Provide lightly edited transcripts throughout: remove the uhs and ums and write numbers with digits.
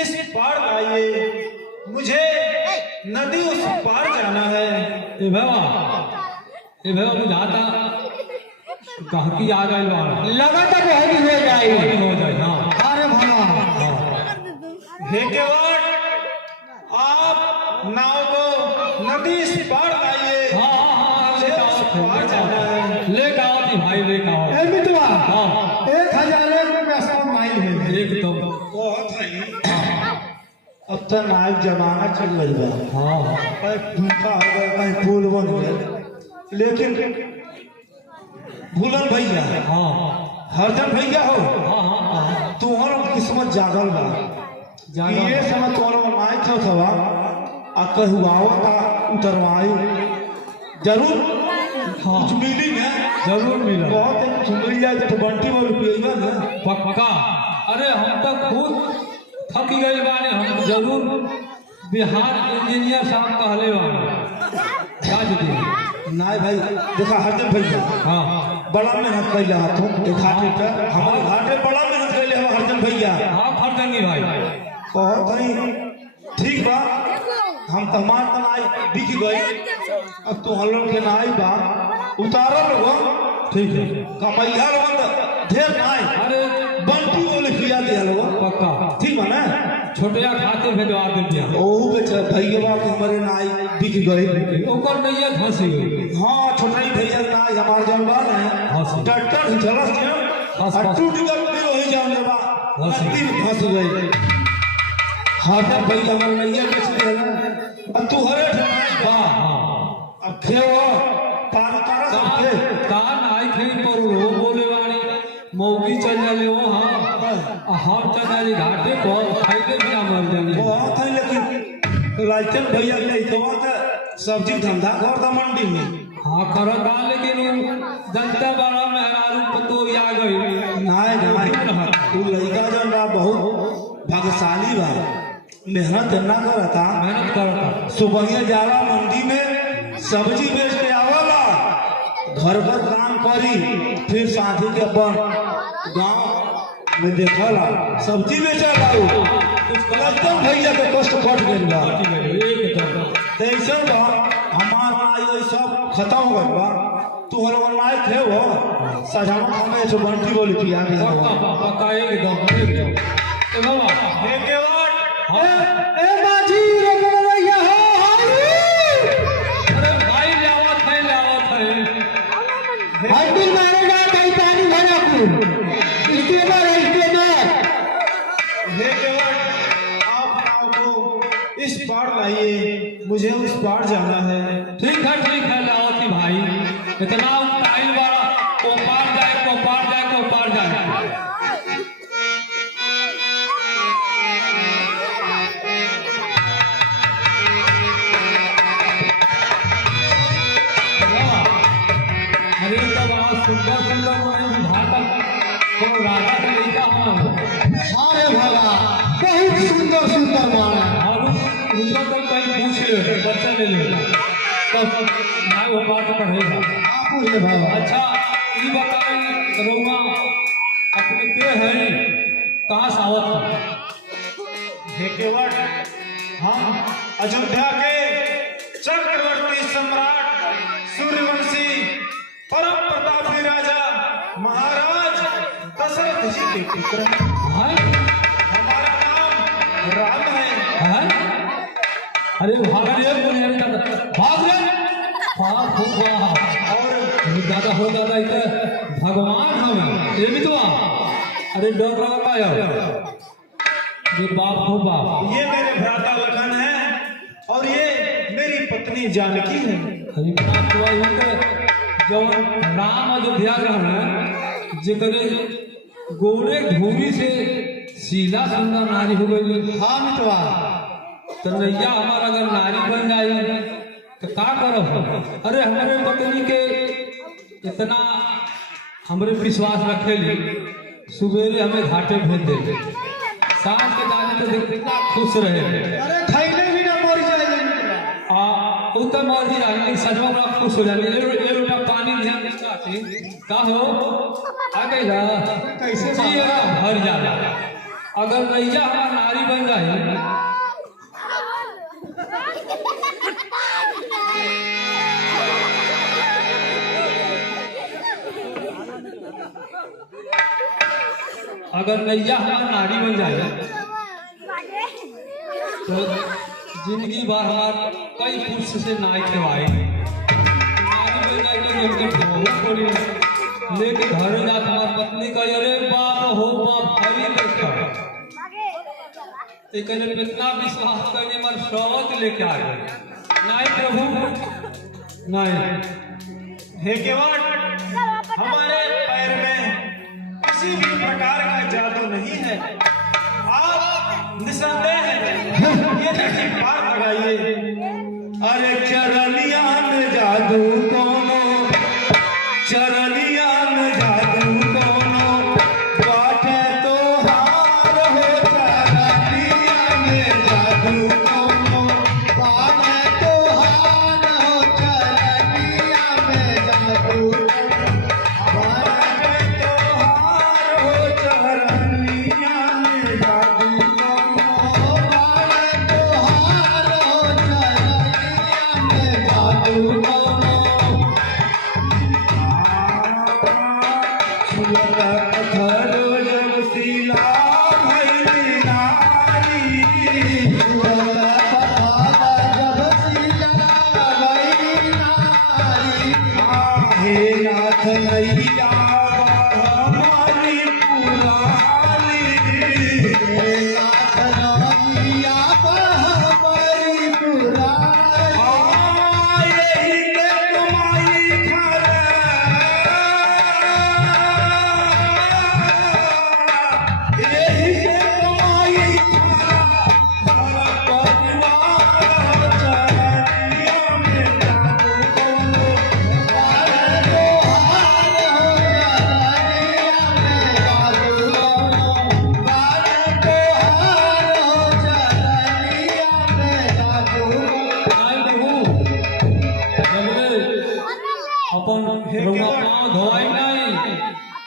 इस पार आइए, मुझे नदी उस पार जाना है। ए भैया बुझाता कहाँ की आ गई लगा तो बहुत हो जाए हाँ। अरे भला हे केवट, आप नाव को नदी इस पार लाइए। हाँ मुझे उस पार जाना है। लेकर आओ थी भाई, लेकर आओ। ए मितवा हाँ 1001 माइल है एकदम बहुत है। अब तो नायक जमाना चल रही है। हाँ कहीं भूखा हो गया, कहीं पुल बन गया, लेकिन भूलन भैया, हाँ हरदम भैया हो, हाँ हाँ तुम्हारा किस्मत जागल बा। ये समय तुम्हारा नायक हो थवा आ कहुआवा का उतरवाई जरूर कुछ मिली ना, जरूर मिला। बहुत कुछ मिल जाए तो बंटी में रुपया ना पक्का। अरे हम तो खुद थक गए बाने, हम जरूर बिहार इंजीनियर साहब कहले बाने। नाय भाई देखा हरदम भैया हाँ बड़ा मेहनत कैले हाथों घाटे पे, हमारे घाटे बड़ा मेहनत कैले हम हरदम भैया। हाँ खरीदेंगे भाई। बहुत भाई ठीक बा, हम तमार तनाई बिक गई, अब तो हम लोग के नाई बा उतारल लोग ठीक है कमैया लोग ढेर नाई। अरे बंटी बोले खिया दिया लोग पक्का ठीक बा ना। छोटिया खाते भेजवा देंगे। ओहू के भैया के हमारे नाई बिक गई। ओकर नैया धंसी गई। हाँ छोटा ही भैया नाई हमारे जन बा ना डॉक्टर झलस के टूट गई हो जाने बा नदी में फंस गई। हाँ तो भैया हमारे नैया बेच दिया ना, अब तू हरे बा अब खेओ पानी तारा सबके कान आई थे पर वो बोले वाली मौगी चल जाले वो। हाँ हम चल जाले घाटे को फायदे बिना मर जाने। बहुत है, लेकिन लालचन भैया के कमा था सब्जी धंधा करता मंडी में। हाँ करता, लेकिन जनता बड़ा मेहरारू पतो आ गई। नाय नाय तू लड़का जन बा बहुत भाग्यशाली बा, मेहनत ना करता। मेहनत करता सुबह जाला मंडी में सब्जी बेच के आवला, घर पर काम करी, फिर साथी के अपन गांव में देखला सब्जी बेचला। एकदम भैया के कष्ट कट गइल बा एकदम। ऐसा बा हमार नाई सब खत्म हो गइल बा। तू हर नायक है वो सजावट हमें जो बंटी बोली पिया गया पक्का एकदम एकदम। ए बाबा हे केवट ए बाजी रोको भैया हो अरे भाई लावत है हड्डी मारेगा कहीं पानी भरा को इसके बाद हे केवट आप नाव को इस पार लाइए, मुझे उस पार जाना है। ठीक है लावती भाई। इतना टाइम वाला को पार जाए। अरे तो बड़ा सुंदर भाषा को राजा के लड़का हमारा। अरे भला बहुत सुंदर माना और उनका तो कहीं पूछ ले बच्चा ले ले तब भाई वो बात पढ़ेगा। आप ले बाबा। अच्छा ये बताइए रउआ अपने के है कहाँ से आवत है? हे केवट हम अयोध्या के चक्रवर्ती सम्राट सूर्यवंशी परम प्रतापी राजा महाराज दशरथ जी के पुत्र हैं। हमारा नाम राम है। अरे भाग रे भाग रे। और दादा हो दादा इधर भगवान हमें ये भी तो अरे डर लगा पाया ये बाप हो बाप। ये मेरे भ्राता लखन है और ये मेरी पत्नी जानकी है। अरे बाप तो जब राम अयोध्या गए जेकरे गोरे धूरी से शीला सुंदर नारी हो गई। हाँ मितवा तो नैया हमारा अगर नारी बन जाए तो का करब। अरे हमारे पत्नी के इतना हमरे विश्वास रखेली सुबेरे हमें घाटे भेज दे सांझ के जाने तो कितना खुश रहे। अरे खैले भी ना मर जाए उत्तम मर ही जाए सजवा बड़ा खुश हो जाए। ये लोटा पानी ध्यान देता का हो आ गई ना कैसे भर जाला। अगर नैया हमारा नारी बन जाए अगर नैया हमारा नारी बन जाए तो जिंदगी भर हमार कई पुरुष से नाई खिलवाए नारी बन जाए तो हमके बहुत थोड़ी लेके घर जात हमार पत्नी का अरे बाप हो बाप हरी देखा ते कहले कितना विश्वास करने मर शौत लेके आ गए नाई प्रभु नाई। हे केवट हमारे पैर में किसी भी प्रकार का जादू नहीं है। आप निसंदेह ये नहीं पार लगाइए। अरे चरलिया में जादू कोनो चरलिया में जादू कोनो बाटे तो हार हो। चरलिया में जादू कोनो बाटे तो हार हो। चरलिया में जादू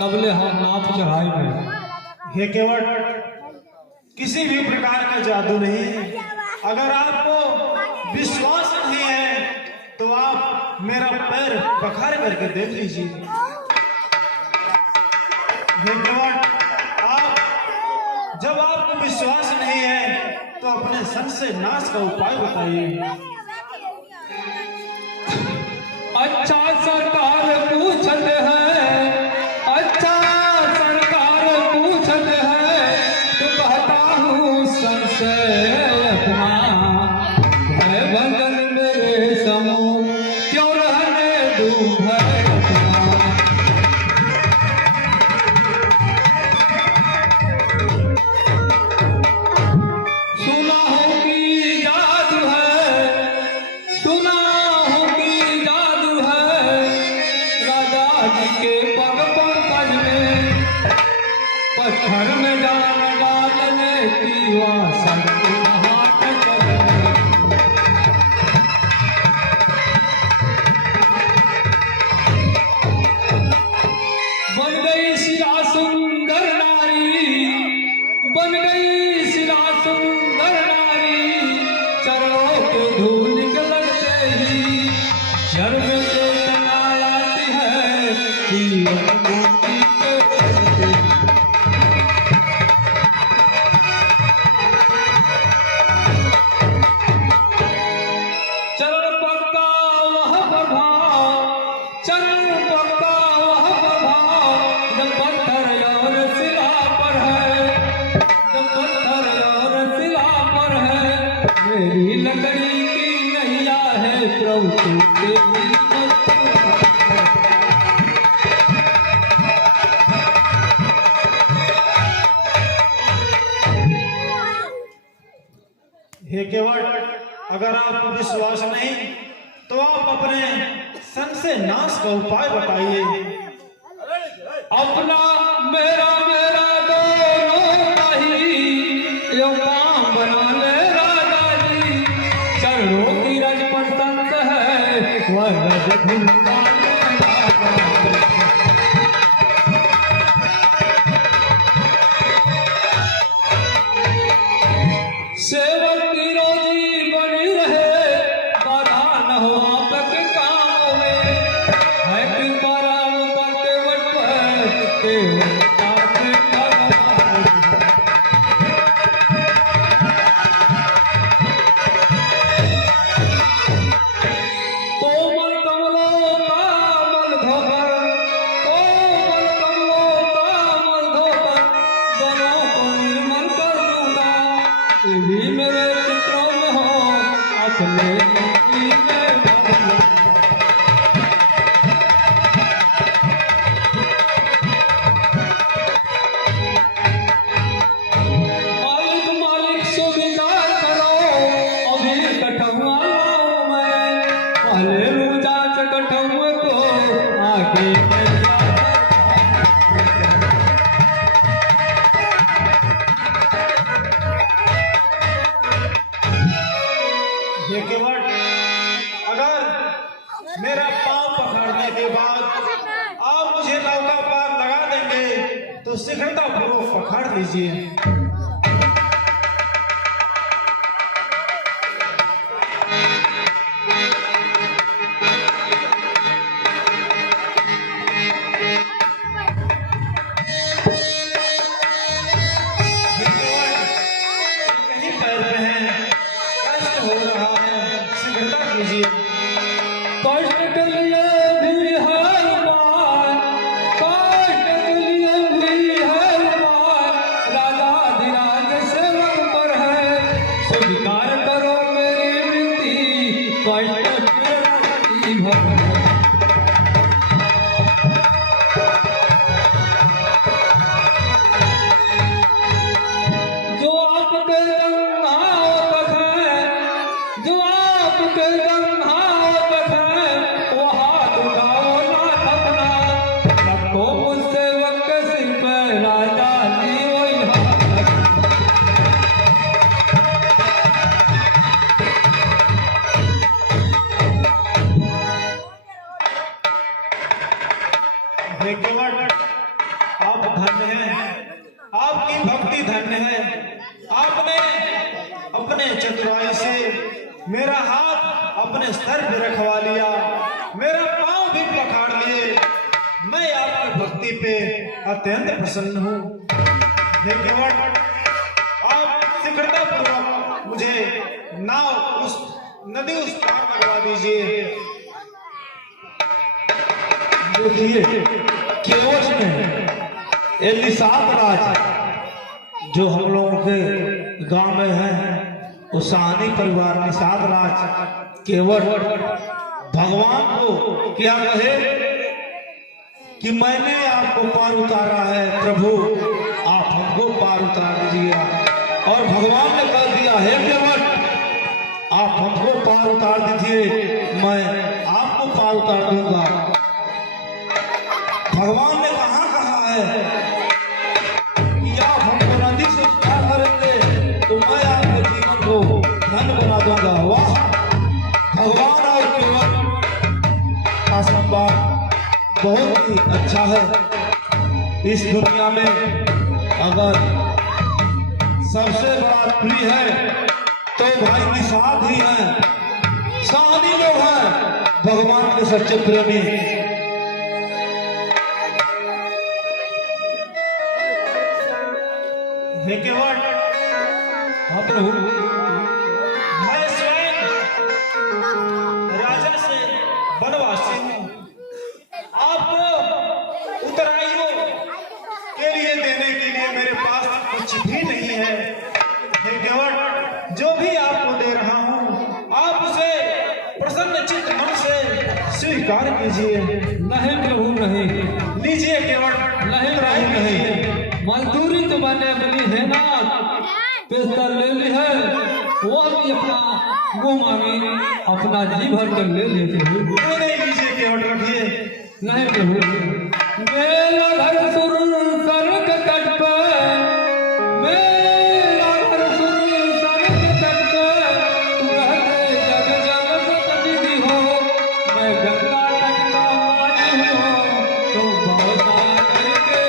तबले हम नाप चढ़ाई में। हे केवट किसी भी प्रकार का जादू नहीं है। अगर आपको विश्वास नहीं है तो आप मेरा पैर पखार करके देख लीजिए। हे केवट जब आपको विश्वास नहीं है तो अपने संशय नाश का उपाय बताइए। अच्छा सरकार पूछत है अच्छा सरकार पूछत है तो कहता हूँ संशय भय भजन मेरे समूह क्यों रहने दूँ भय सुना हो कि जादू है सुना हो कि जादू है राजा जी के पग पंकज में पत्थर में जान डालने की वासन हाथ चले बन गई शिला सुंदर नारी बन गई शिला सुंदर नारी चरणों के धूल के लगते ही शर्म से तना आती है जीवन मुक्ति के रास्ते। चरण पक्का वह प्रभाव चरण पक्का वह प्रभाव जब पत्थर और शिला पर है, जब पत्थर और शिला पर है। मेरी लकड़ी की नैया है प्रभु तेरी हे केवट, अगर आपको विश्वास नहीं तो आप अपने संशय नाश का उपाय बताइए। अपना मेरा मेरा दोनों नहीं यो काम बना ले राजा जी। चरणों की रज पर संत है वह रज धुलवा ले राजा जी। सेवक की रोजी बनी रहे, बाधा न हो आपके कामों में। है कृपा राम का केवट पर, केवट आपके भगवान। कोमल कमलों का मल धोकर, कोमल कमलों का मल धोकर, दोनों को निर्मल कर दूंगा। ये भी मेरे चित्रों में हो अपने मुक्ति में भर। मालिक मालिक स्वीकार करो, अभी कठुआ लाऊं मैं। पहले रूजा से कठुए को आगे बढ़ा। हे केवट, अगर मेरा पांव पकड़ने के बाद आप मुझे नौका पार लगा देंगे तो शीघ्रता पूर्वक पकड़ लीजिए। कहीं पैर पे हैं, कष्ट हो रहा है, शीघ्रता कीजिए। कष्ट के लिए भी है उपाय, कष्ट के लिए भी है उपाय। राजाधिराज सेवक पर है, स्वीकार करो मेरी विनती। कष्ट की भर जो आपके जन्नात है, जो आपके जन्नात है, वो हाथ उठाओ ना थकना। रखो मुझसे वक्त सिर पे राजा जी वही हाथ रखना। हे केवट, आप धन्य हैं, आपकी भक्ति धन्य है। आपने अपने चतुराई से मेरा हाथ अपने सर पे रखवा लिया, मेरा पांव भी पकड़ लिए। मैं आपकी भक्ति पे अत्यंत प्रसन्न हूँ। हे केवट, आप शीघ्रता पूर्वक मुझे नाव उस नदी उस पार लगवा दीजिए। देखिए केवट में ये निषाद राज जो हम लोगों के गांव में है, वो साहनी परिवार निषाद राज केवट भगवान को क्या कहे कि मैंने आपको पार उतारा है प्रभु, आप हमको पार उतार दीजिए। और भगवान ने कह दिया, हे केवट आप हमको पार उतार दीजिए, मैं आपको पार उतार दूंगा। भगवान ने कहा है कि आप हमको नदी से पार करेंगे तो मैं आपके जीवन को धन्य बना दूंगा। वाह, भगवान और केवट का संवाद बहुत ही अच्छा है। इस दुनिया में अगर सबसे बड़ा प्रिय है तो भाई निषाद ही है, साहनी लोग हैं भगवान के सच्चे प्रेमी। हे केवट, हाँ प्रभु, मैं स्वयं राजा से वनवासी हूँ। कुछ भी नहीं है। हे केवट, जो भी आपको दे रहा हूँ आप उसे प्रसन्न चित्त मन से स्वीकार कीजिए। नहीं प्रभु नहीं, लीजिए केवट, नहीं ट्राई प्रभु नहीं, कीजिए। मजदूरी तो मैंने अपनी है ना पेशतर ले ली है, वो भी अपना मुंह मांगी अपना जी भर कर ले लेते हो। नहीं लीजिए केवट, रखिए। नहीं प्रभु, मेरा घर सुर सड़क तट पे, मेरा घर सुर सड़क तट पे, तू रहते जग जग सतजी हो, मैं गंगा तट का पानी हूँ, तो बहुत करके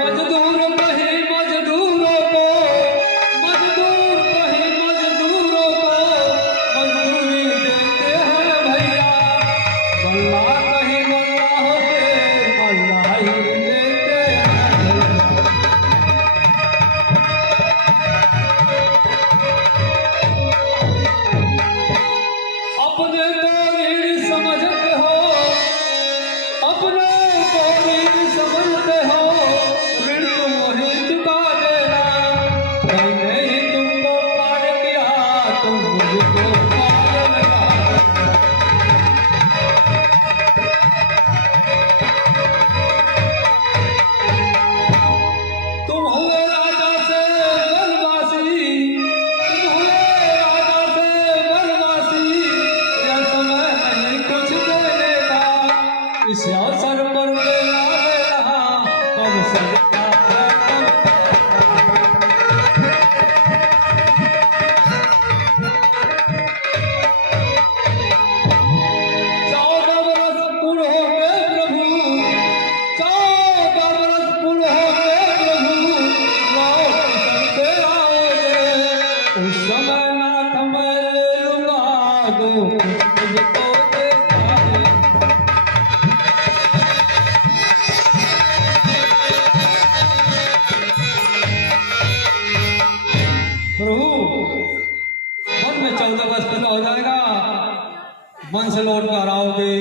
मजदूर कहीं मजदूरों को, मजदूर कहीं मजदूरों को मजदूरी देते हैं भैया, बल्ला कहीं बल्ला होते बल्ला ही देते हैं। अपने को ऋणी समझते हो, अपने को ऋणी समझते हो, ऋण तुम वही चुका देना, मैंने ही तुमको पार किया, तुम मुझको पार लगा। तुम हुए राजा से वनवासी, तुम हुए राजा से वनवासी, यह समय नहीं कुछ देने का, इस अवसर पर मेरा दे रहा कब सकता है कब। चौदह बरस पूर्ण हो गए प्रभु, 14 बरस पूर्ण हो गए प्रभु, लौट सकते आओगे, उस समय नाथ मैं ले लूंगा दो मुझको देता है। प्रभु, मन में 14 वर्ष पूरा हो जाएगा, मन से लौट कर आओगे,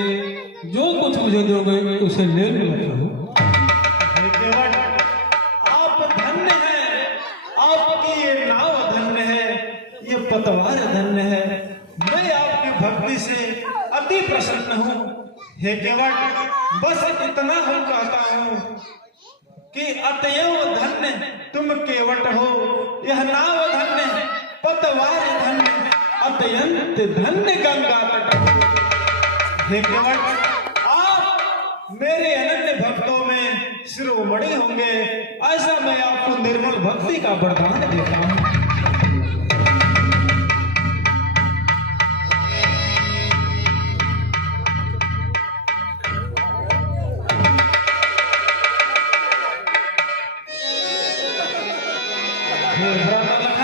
जो कुछ मुझे दोगे उसे ले लो प्रभु। हे केवट, आप धन्य हैं, आपकी ये नाव धन्य है, ये पतवार धन्य है। मैं आपकी भक्ति से अति प्रसन्न हूँ। हे केवट, बस इतना हम कहता हूँ कि अतएव धन्य तुम केवट हो, यह नाव धन्य, पतवार धन्य, अत्यंत धन्य गंगा तट। हे केवट, आप मेरे अनन्य भक्तों में शिरोमणि होंगे, ऐसा मैं आपको निर्मल भक्ति का वरदान देता हूँ।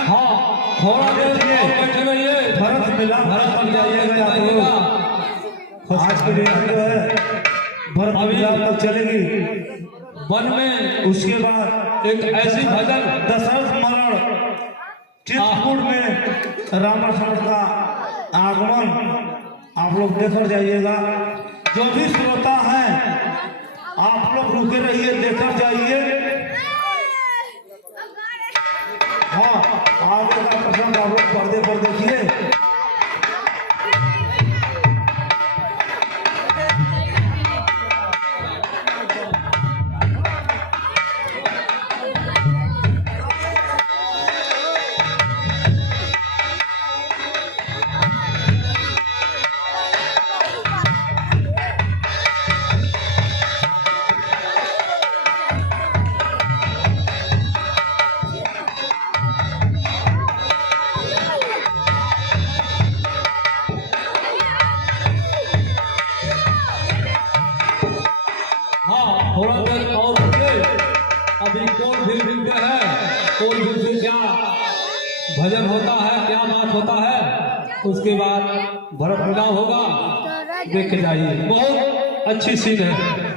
हाँ, थोड़ा देर और बैठे रहिए, भरत मिला, भरत बन जाइएगा आप लोग। आज के दिन जो है भरत मिला तक चलेगी। वन में उसके बाद एक ऐसी भजन दशरथ मरण चित्रकूट में रामाचरण का आगमन आप लोग देखकर जाइएगा। जो भी श्रोता हैं आप लोग रुके रहिए, देखकर जाइए। हाँ, आगे का प्रसंग आप लोग पर्दे पर देखिए। थोड़ा देर और रुकिए, अभी कौन भी है, कौन भी क्या भजन होता है, क्या बात होता है, उसके बाद भरत मिलाप होगा, देख के जाइए। बहुत अच्छी सीन है।